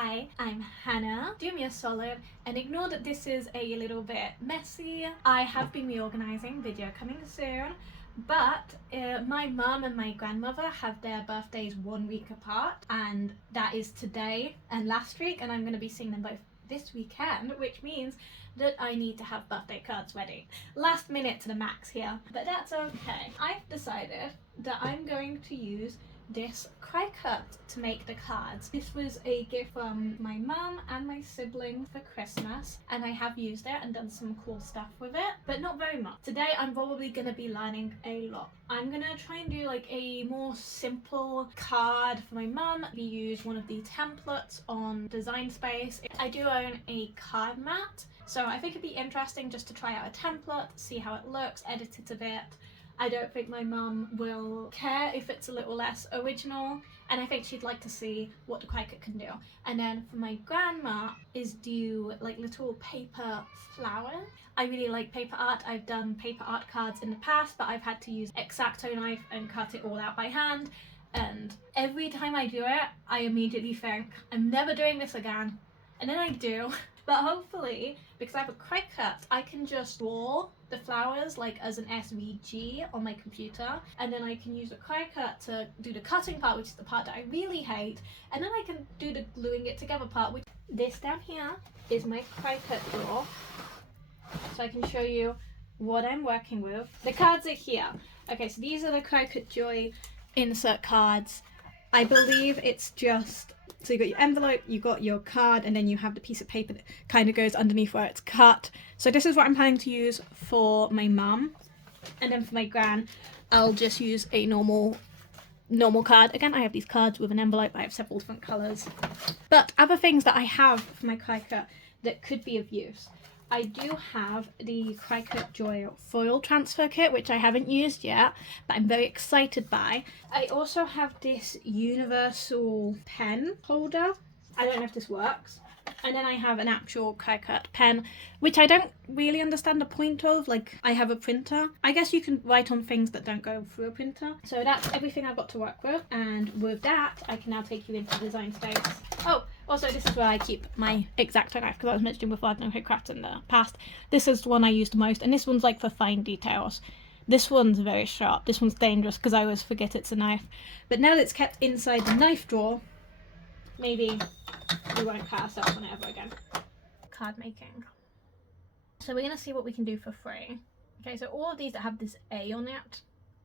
Hi, I'm Hannah. Do me a solid and ignore that this is a little bit messy. I have been reorganizing, video coming soon, but my mum and my grandmother have their birthdays 1 week apart, and that is today and last week, and I'm going to be seeing them both this weekend, which means that I need to have birthday cards ready. Last minute to the max here, but that's okay. I've decided that I'm going to use this Cricut to make the cards. This was a gift from my mum and my sibling for Christmas, and I have used it and done some cool stuff with it, but not very much. Today I'm probably going to be learning a lot. I'm going to try and do like a more simple card for my mum. We use one of the templates on Design Space. I do own a card mat, so I think it'd be interesting just to try out a template, see how it looks, edit it a bit. I don't think my mum will care if it's a little less original, and I think she'd like to see what the Cricut can do. And then for my grandma is do like little paper flowers. I really like paper art. I've done paper art cards in the past, but I've had to use X-Acto knife and cut it all out by hand, and every time I do it I immediately think I'm never doing this again, and then I do. But hopefully, because I have a Cricut, I can just draw the flowers like as an SVG on my computer, and then I can use a Cricut to do the cutting part, which is the part that I really hate, and then I can do the gluing it together part. Which this down here is my Cricut drawer, so I can show you what I'm working with. The cards are here. Okay, so these are the Cricut Joy insert cards. I believe it's just, so you got your envelope, you got your card, and then you have the piece of paper that kind of goes underneath where it's cut. So this is what I'm planning to use for my mum, and then for my gran I'll just use a normal card. Again, I have these cards with an envelope. I have several different colours, but other things that I have for my Cricut that could be of use. I do have the Cricut Joy foil transfer kit, which I haven't used yet, but I'm very excited by. I also have this universal pen holder. I don't know if this works. And then I have an actual Cricut pen, which I don't really understand the point of. Like, I have a printer. I guess you can write on things that don't go through a printer. So that's everything I've got to work with. And with that, I can now take you into Design Space. Oh, also this is where I keep my X-Acto knife, because I was mentioning before I've done Cricut in the past. This is the one I use the most, and this one's like for fine details. This one's very sharp. This one's dangerous because I always forget it's a knife. But now that it's kept inside the knife drawer, maybe we won't cut ourselves on it ever again. Card making. So we're going to see what we can do for free. Okay, so all of these that have this A on it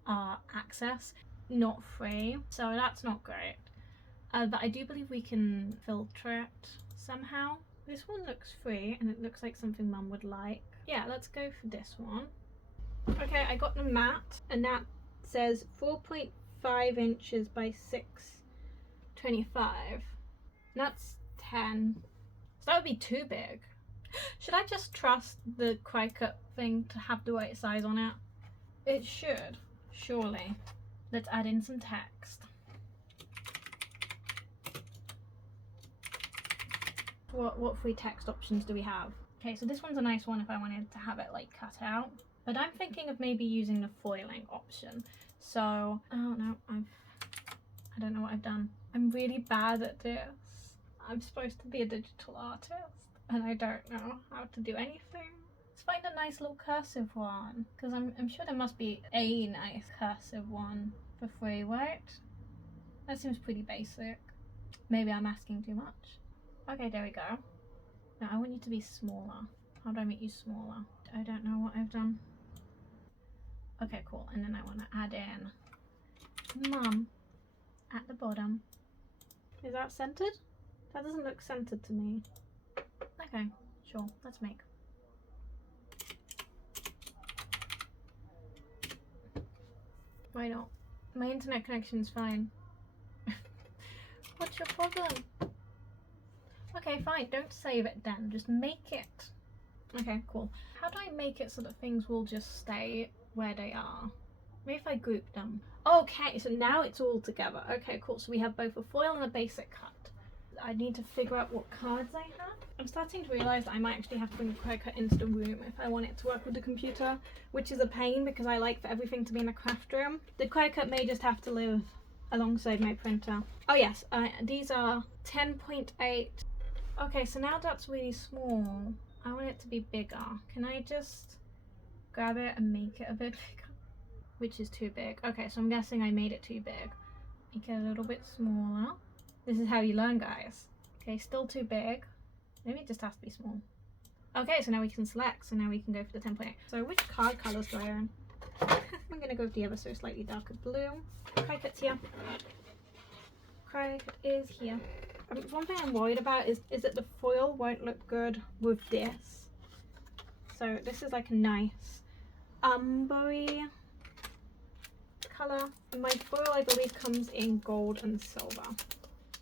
are access, not free. So that's not great. But I do believe we can filter it somehow. This one looks free and it looks like something Mum would like. Yeah, let's go for this one. Okay, I got the mat, and that says 4.5 inches by 6.25. That's 10. So that would be too big. Should I just trust the Cricut thing to have the right size on it? It should, surely. Let's add in some text. What free text options do we have? Okay, so this one's a nice one if I wanted to have it like cut out. But I'm thinking of maybe using the foiling option. So, oh no, I don't know what I've done. I'm really bad at this. I'm supposed to be a digital artist, and I don't know how to do anything. Let's find a nice little cursive one, because I'm sure there must be a nice cursive one for free, right? That seems pretty basic. Maybe I'm asking too much. Okay, there we go. Now I want you to be smaller. How do I make you smaller? I don't know what I've done. Okay, cool. And then I want to add in Mum at the bottom. Is that centered? That doesn't look centered to me. Okay, sure. Let's make. Why not? My internet connection's fine. What's your problem? Okay, fine. Don't save it then. Just make it. Okay, cool. How do I make it so that things will just stay where they are? Maybe if I group them. Okay, so now it's all together. Okay, cool. So we have both a foil and a basic cut. I need to figure out what cards I have. I'm starting to realise that I might actually have to bring the Cricut into the room if I want it to work with the computer, which is a pain because I like for everything to be in a craft room. The Cricut may just have to live alongside my printer. Oh yes, these are 10.8. Okay, so now that's really small. I want it to be bigger. Can I just grab it and make it a bit bigger? Which is too big. Okay, so I'm guessing I made it too big. Make it a little bit smaller. This is how you learn, guys. Okay, still too big. Maybe it just has to be small. Okay, so now we can select. So now we can go for the 10.8. So which card colours do I own? I'm going to go with the ever so slightly darker blue. Cricut's here. Cricut is here. One thing I'm worried about is that the foil won't look good with this. So this is like a nice umbery colour. My foil, I believe, comes in gold and silver.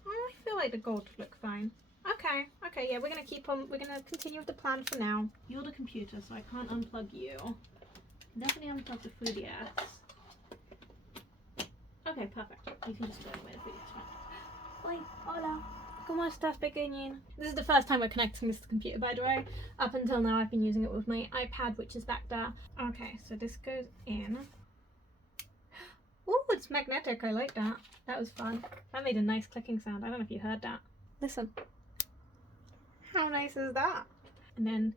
I feel like the gold would look fine. Okay, yeah, we're gonna continue with the plan for now. You're the computer, so I can't unplug you. Definitely unplug the 3DS. Okay, perfect. You can just go away the 3DS. Oi, hola. ¿Cómo estás, pequeñín? This is the first time we're connecting this to the computer, by the way. Up until now, I've been using it with my iPad, which is back there. Okay, so this goes in. Oh, it's magnetic. I like that. That was fun. That made a nice clicking sound. I don't know if you heard that. Listen. How nice is that? And then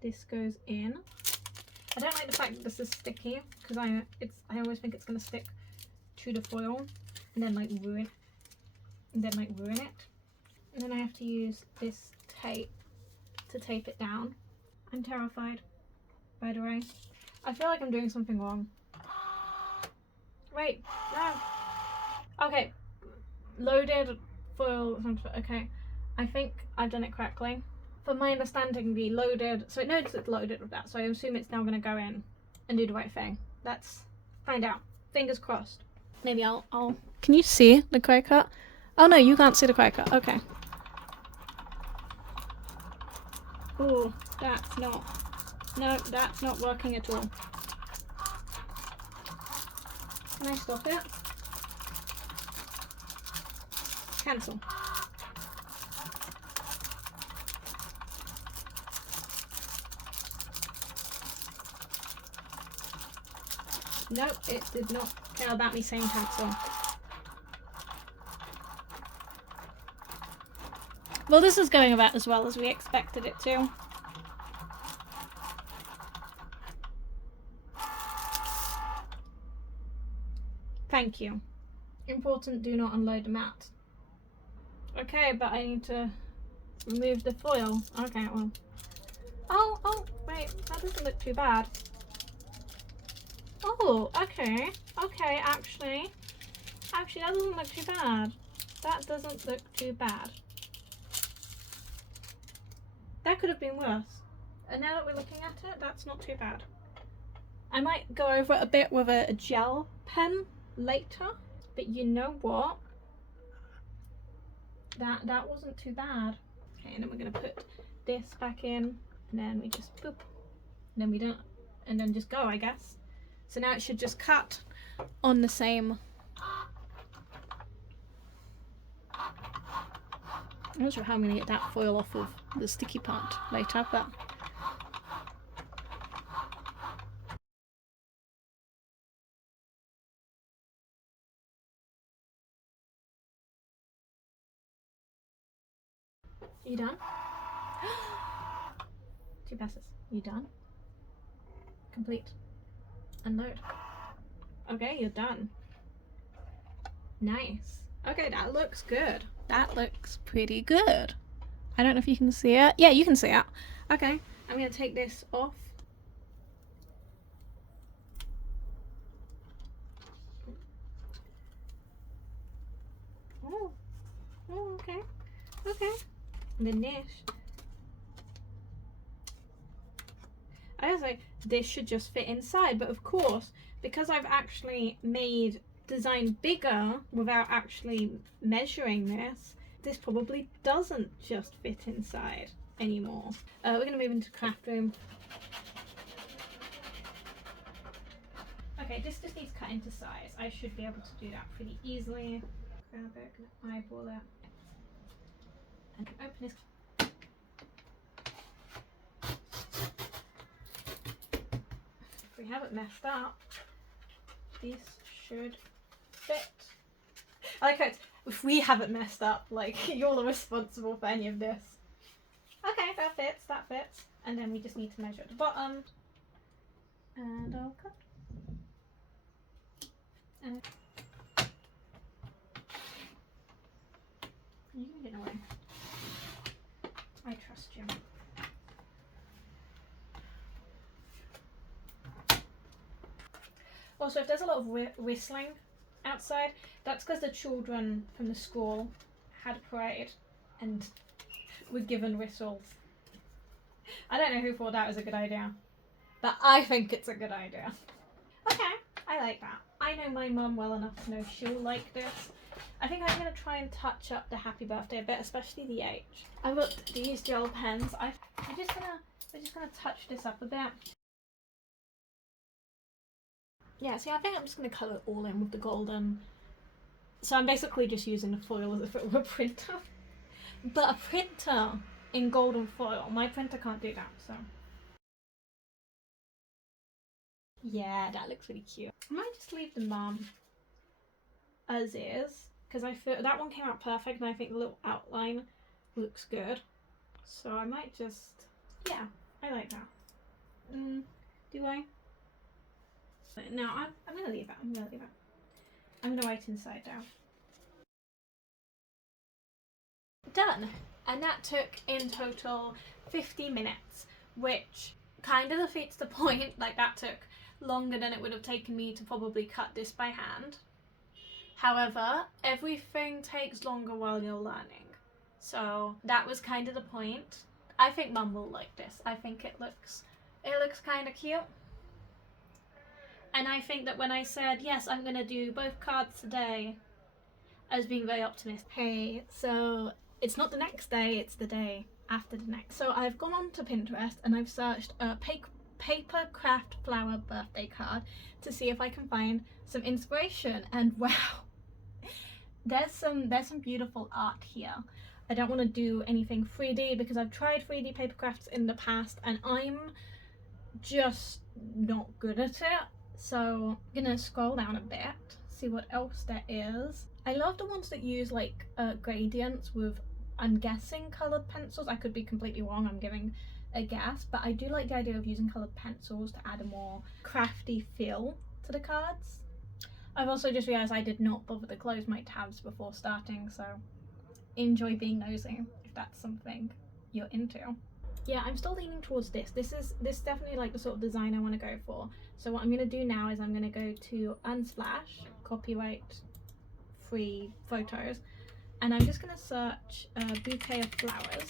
this goes in. I don't like the fact that this is sticky because I always think it's gonna stick to the foil and then like ruin it. And then I have to use this tape to tape it down. I'm terrified, by the way. I feel like I'm doing something wrong. Wait, no. Okay, loaded foil. Okay, I think I've done it correctly. From my understanding, the loaded, so it knows it's loaded with that, so I assume it's now going to go in and do the right thing. Let's find out. Fingers crossed. Maybe I'll Can you see the Cricut? Oh no, you can't see the Cricut. Okay. Oh, that's not working at all. Can I stop it? Cancel. Nope, it did not care about me saying cancel. Well, this is going about as well as we expected it to. Thank you. Important, do not unload the mat. Okay, but I need to remove the foil. Okay, well. Oh, wait, that doesn't look too bad. Oh, okay, actually, that doesn't look too bad. That doesn't look too bad. That could have been worse. And now that we're looking at it, that's not too bad. I might go over it a bit with a gel pen later, but you know what? That wasn't too bad. Okay, and then we're gonna put this back in, and then we just boop, and then we don't, and then just go, I guess. So now it should just cut on the same. I'm not sure how I'm going to get that foil off of the sticky part later, but... Are you done? 2 passes. You done? Complete. Unload. Okay, you're done. Nice. Okay, that looks good. That looks pretty good. I don't know if you can see it. Yeah, you can see it. Okay, I'm going to take this off. Oh, okay. And then this. I was like, this should just fit inside, but of course, because I've actually made design bigger without actually measuring this probably doesn't just fit inside anymore. We're going to move into craft room. Okay, this just needs cut into size. I should be able to do that pretty easily. Grab it, eyeball it, and open this. If we haven't messed up, this should fit I like how it's, if we haven't messed up, like, you're the responsible for any of this. Okay, that fits, that fits. And then we just need to measure at the bottom. And I'll cut. And you can get away. I trust you. Also, if there's a lot of whistling outside, that's because the children from the school had a parade and were given whistles. I don't know who thought that was a good idea, but I think it's a good idea. Okay, I like that. I know my mum well enough to know she'll like this. I think I'm going to try and touch up the happy birthday a bit, especially the H. I've got these gel pens. We're just gonna touch this up a bit. Yeah, see, I think I'm just going to colour it all in with the golden. So I'm basically just using the foil as if it were a printer. But a printer in golden foil, my printer can't do that, so. Yeah, that looks really cute. I might just leave the mum as is, because I feel that one came out perfect and I think the little outline looks good. So I might just, yeah, I like that. Do I? No, I'm gonna leave it. I'm gonna write inside down. Done. And that took in total 50 minutes, which kind of defeats the point. Like, that took longer than it would have taken me to probably cut this by hand. However, everything takes longer while you're learning. So that was kind of the point. I think Mum will like this. I think it looks kind of cute. And I think that when I said, yes, I'm going to do both cards today, I was being very optimistic. Hey, so it's not the next day, it's the day after the next. So I've gone on to Pinterest and I've searched a paper craft flower birthday card to see if I can find some inspiration. And wow, there's some beautiful art here. I don't want to do anything 3D because I've tried 3D paper crafts in the past and I'm just not good at it. So I'm gonna scroll down a bit, see what else there is. I love the ones that use like gradients with, I'm guessing, coloured pencils. I could be completely wrong, I'm giving a guess, but I do like the idea of using coloured pencils to add a more crafty feel to the cards. I've also just realised I did not bother to close my tabs before starting, so enjoy being nosy if that's something you're into. Yeah, I'm still leaning towards this. This is definitely like the sort of design I want to go for. So what I'm going to do now is I'm going to go to Unsplash, copyright free photos, and I'm just going to search a bouquet of flowers.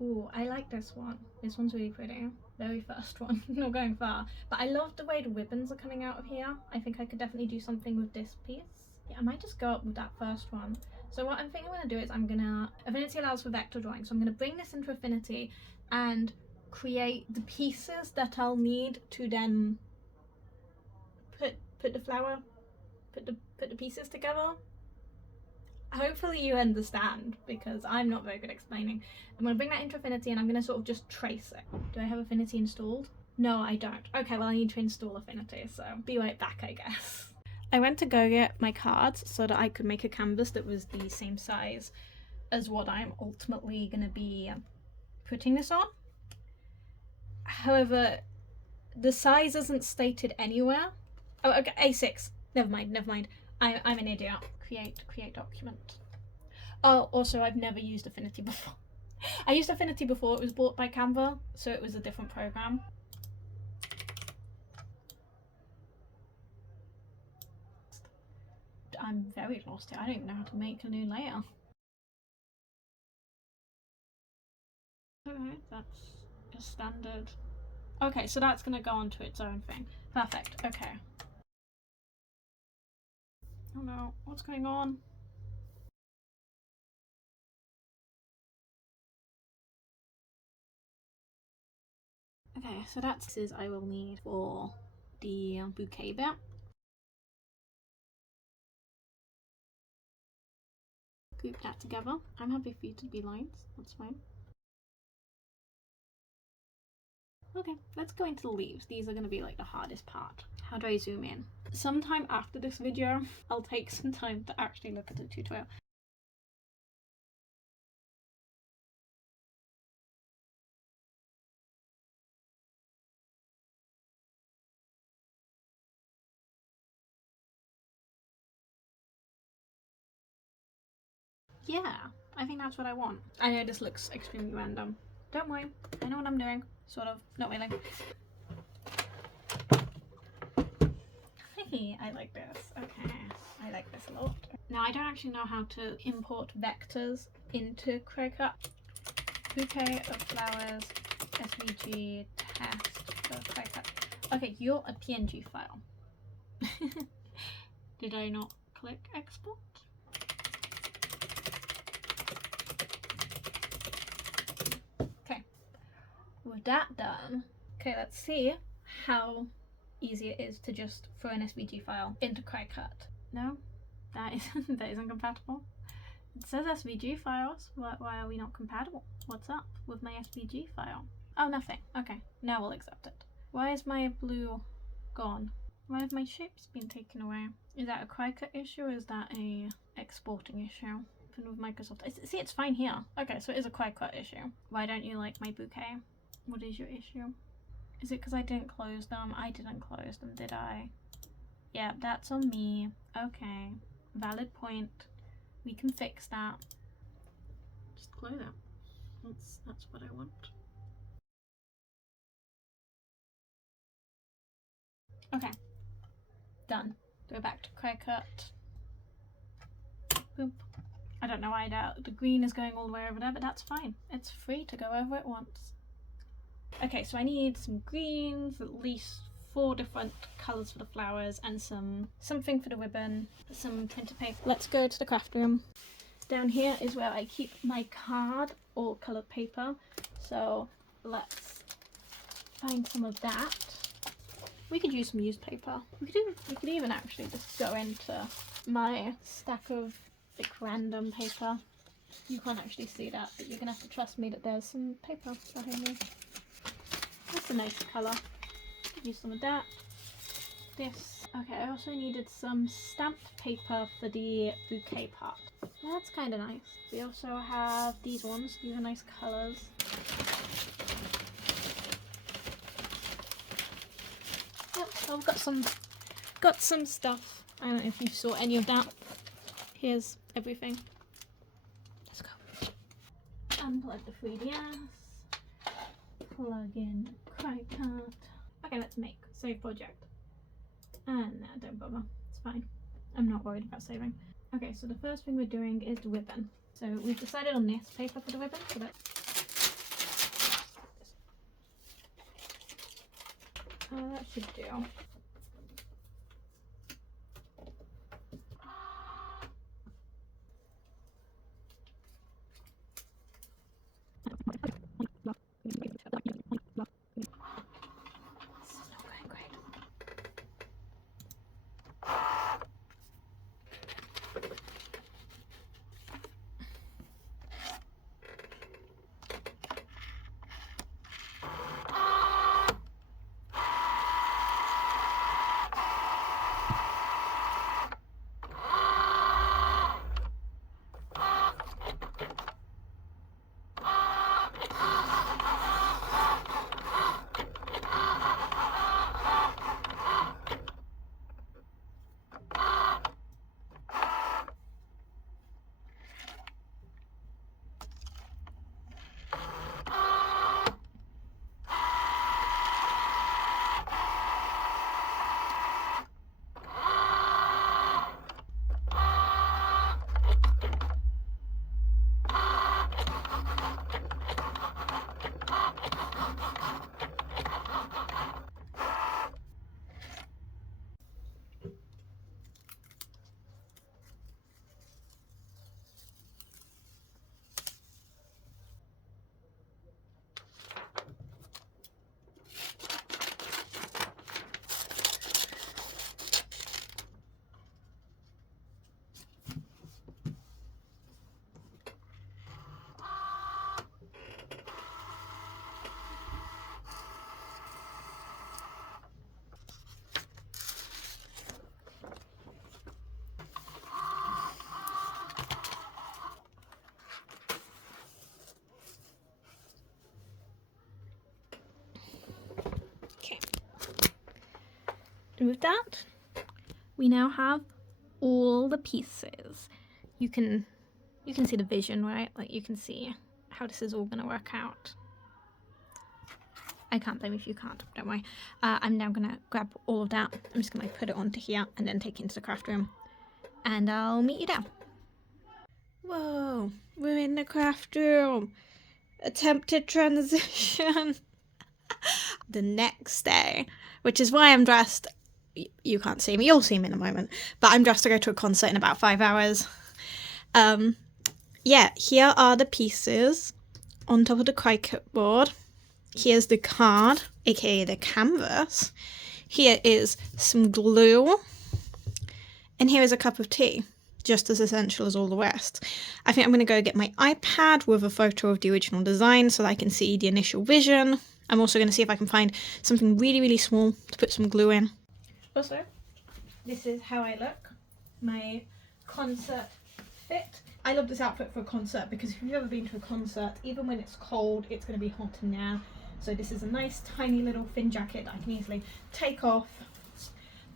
Ooh, I like this one. This one's really pretty. Very first one, not going far. But I love the way the ribbons are coming out of here. I think I could definitely do something with this piece. Yeah, I might just go up with that first one. So what I'm thinking I'm going to do is Affinity allows for vector drawing, so I'm going to bring this into Affinity and create the pieces that I'll need to then put the flower, put the pieces together. Hopefully you understand, because I'm not very good explaining. I'm going to bring that into Affinity and I'm going to sort of just trace it. Do I have Affinity installed? No, I don't. Okay, well I need to install Affinity, so be right back, I guess. I went to go get my cards so that I could make a canvas that was the same size as what I'm ultimately going to be putting this on. However, the size isn't stated anywhere. Oh, okay, A6. Never mind. I'm an idiot. Create document. Oh, also, I've never used Affinity before. I used Affinity before it was bought by Canva, so it was a different program. I'm very lost here. I don't even know how to make a new layer. Okay, that's a standard. Okay, so that's gonna go onto its own thing. Perfect, okay. Oh no, what's going on? Okay, so that's I will need for the bouquet bit. Group that together. I'm happy for you to be lines, that's fine. Okay, let's go into the leaves. These are going to be like the hardest part. How do I zoom in? Sometime after this video, I'll take some time to actually look at the tutorial. Yeah, I think that's what I want. I know this looks extremely random. Don't worry, I know what I'm doing. Sort of, not really. I like this. Okay, I like this a lot. Now, I don't actually know how to import vectors into Cricut. Bouquet of flowers, SVG, test for Cricut. Okay, you're a PNG file. Did I not click export? Okay, with that done, okay, let's see how easy it is to just throw an SVG file into Cricut. No, that isn't compatible. It says SVG files. Why are we not compatible? What's up with my SVG file? Oh, nothing. Okay, now we'll accept it. Why is my blue gone? Why have my shapes been taken away? Is that a Cricut issue or is that a exporting issue? Open with Microsoft. See, it's fine here. Okay, so it is a Cricut issue. Why don't you like my bouquet? What is your issue? Is it because I didn't close them? I didn't close them, did I? Yeah, that's on me. Okay, valid point. We can fix that. Just close it. That's what I want. Okay, done. Go back to Cricut. Boop. I don't know why the green is going all the way over there, but that's fine. It's free to go over it once. Okay, so I need some greens, at least 4 different colours for the flowers, and something for the ribbon, some tinted paper. Let's go to the craft room. Down here is where I keep my card or coloured paper. So let's find some of that. We could use some used paper. We could even actually just go into my stack of like random paper. You can't actually see that, but you're gonna have to trust me that there's some paper behind me. That's a nice colour. Use some of that. This. Okay, I also needed some stamped paper for the bouquet part. That's kind of nice. We also have these ones. These are nice colours. Yep, so I've got some stuff. I don't know if you saw any of that. Here's everything. Let's go. Unplug the 3DS. Plug in Cricut. Okay, let's make save project. And don't bother. It's fine. I'm not worried about saving. Okay, so the first thing we're doing is the ribbon. So we've decided on this paper for the ribbon. So that should do. And with that, we now have all the pieces. You can see the vision, right? Like you can see how this is all gonna work out. I can't blame you if you can't, don't worry. I'm now gonna grab all of that. I'm just gonna put it onto here and then take it into the craft room. And I'll meet you down. Whoa, we're in the craft room. Attempted transition. The next day, which is why I'm dressed. You can't see me, you'll see me in a moment. But I'm dressed to go to a concert in about 5 hours. Yeah, here are the pieces on top of the Cricut board. Here's the card, aka the canvas. Here is some glue. And here is a cup of tea, just as essential as all the rest. I think I'm going to go get my iPad with a photo of the original design so that I can see the initial vision. I'm also going to see if I can find something really, really small to put some glue in. Also, this is how I look. My concert fit. I love this outfit for a concert because if you've ever been to a concert, even when it's cold, it's going to be hot in there. So this is a nice tiny little thin jacket that I can easily take off.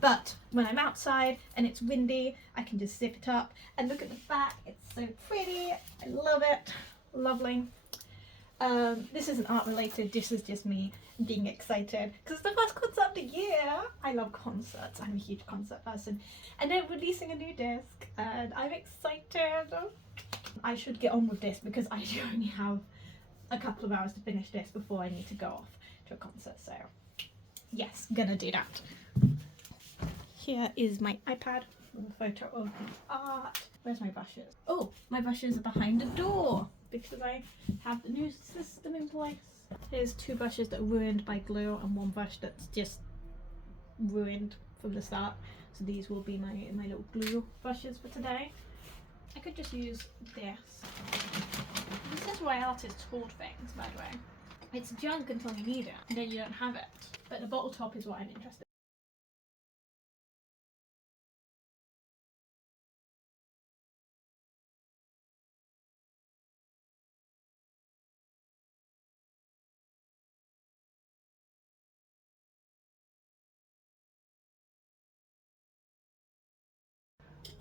But when I'm outside and it's windy, I can just zip it up and look at the back. It's so pretty. I love it. Lovely. This isn't art related. This is just me being excited because it's the first concert of the year. I love concerts. I'm a huge concert person. And they're releasing a new disc and I'm excited. I should get on with this because I do only have a couple of hours to finish this before I need to go off to a concert. So yes, gonna do that. Here is my iPad with a photo of the art. Where's my brushes? Oh, my brushes are behind the door because I have the new system in place. Here's 2 brushes that are ruined by glue and 1 brush that's just ruined from the start. So these will be my little glue brushes for today. I could just use this. This is why artists hoard things, by the way. It's junk until you need it, and then you don't have it. But the bottle top is what I'm interested in.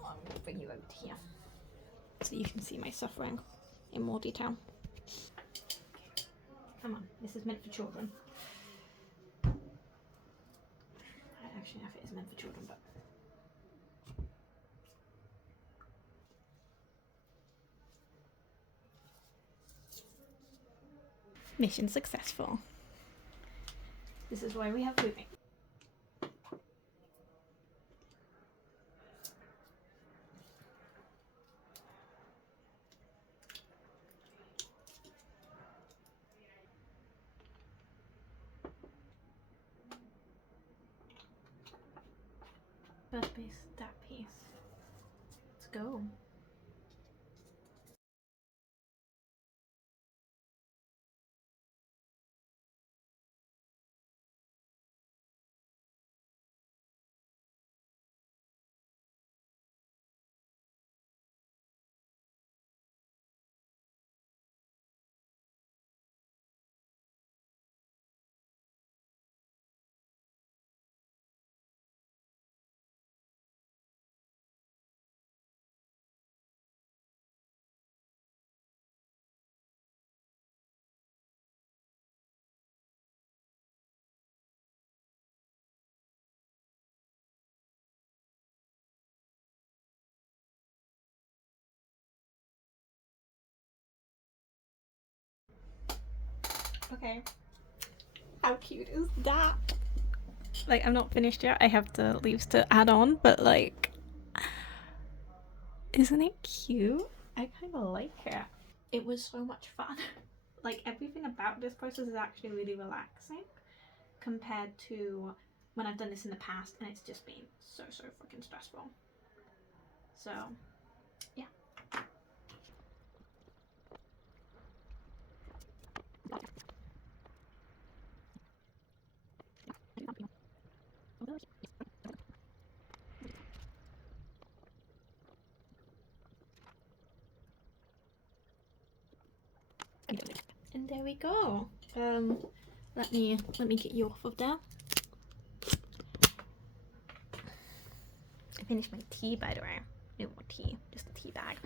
I'm going to bring you over to here so you can see my suffering in more detail. Come on, this is meant for children. I don't actually know if it is meant for children, but mission successful. This is why we have moving. First piece, that piece. Let's go. Okay. How cute is that? Like, I'm not finished yet. I have the leaves to add on, but like, isn't it cute? I kind of like it. It was so much fun. Like, everything about this process is actually really relaxing compared to when I've done this in the past and it's just been so freaking stressful. So, yeah. And there we go. Let me get you off of there. I finished my tea, by the way. No more tea, just a tea bag.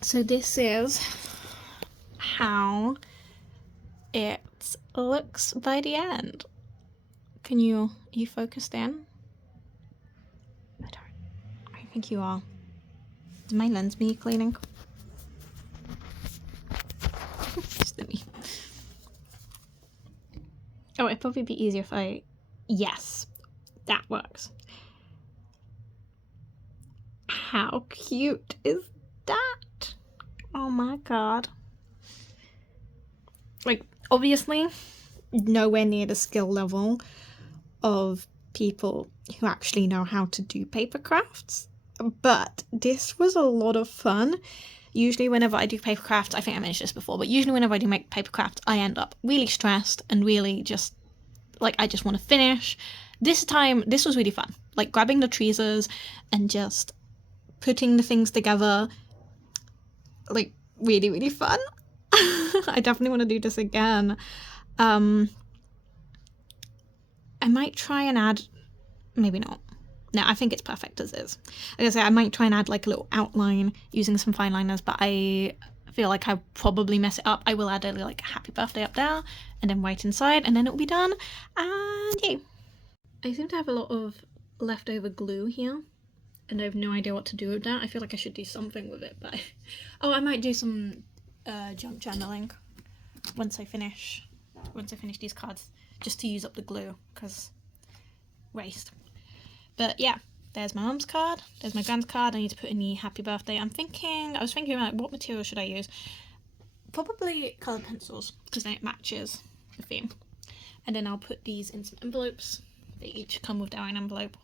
So this is how it looks by the end. Are you focused in? I think you are. Does my lens need cleaning? Oh, it'd probably be easier if I... Yes, that works. How cute is that? Oh my god. Like, obviously, nowhere near the skill level of people who actually know how to do paper crafts, but this was a lot of fun. Usually whenever I do paper crafts, I think I mentioned this before, but usually whenever I do make paper crafts, I end up really stressed and really just, like, I just want to finish. This time, this was really fun. Like, grabbing the tweezers and just putting the things together, like, really, really fun. I definitely want to do this again. I might try and add, maybe not. No, I think it's perfect as is. Like I say, I might try and add like a little outline using some fine liners, but I feel like I'll probably mess it up. I will add a like happy birthday up there and then right inside, and then it'll be done. And yay. I seem to have a lot of leftover glue here, and I have no idea what to do with that. I feel like I should do something with it, but oh, I might do some junk journaling once I finish these cards, just to use up the glue, because waste. But yeah, there's my mum's card, there's my grand's card. I need to put in the happy birthday. I was thinking about what material should I use. Probably coloured pencils, because then it matches the theme. And then I'll put these in some envelopes. They each come with their own envelope.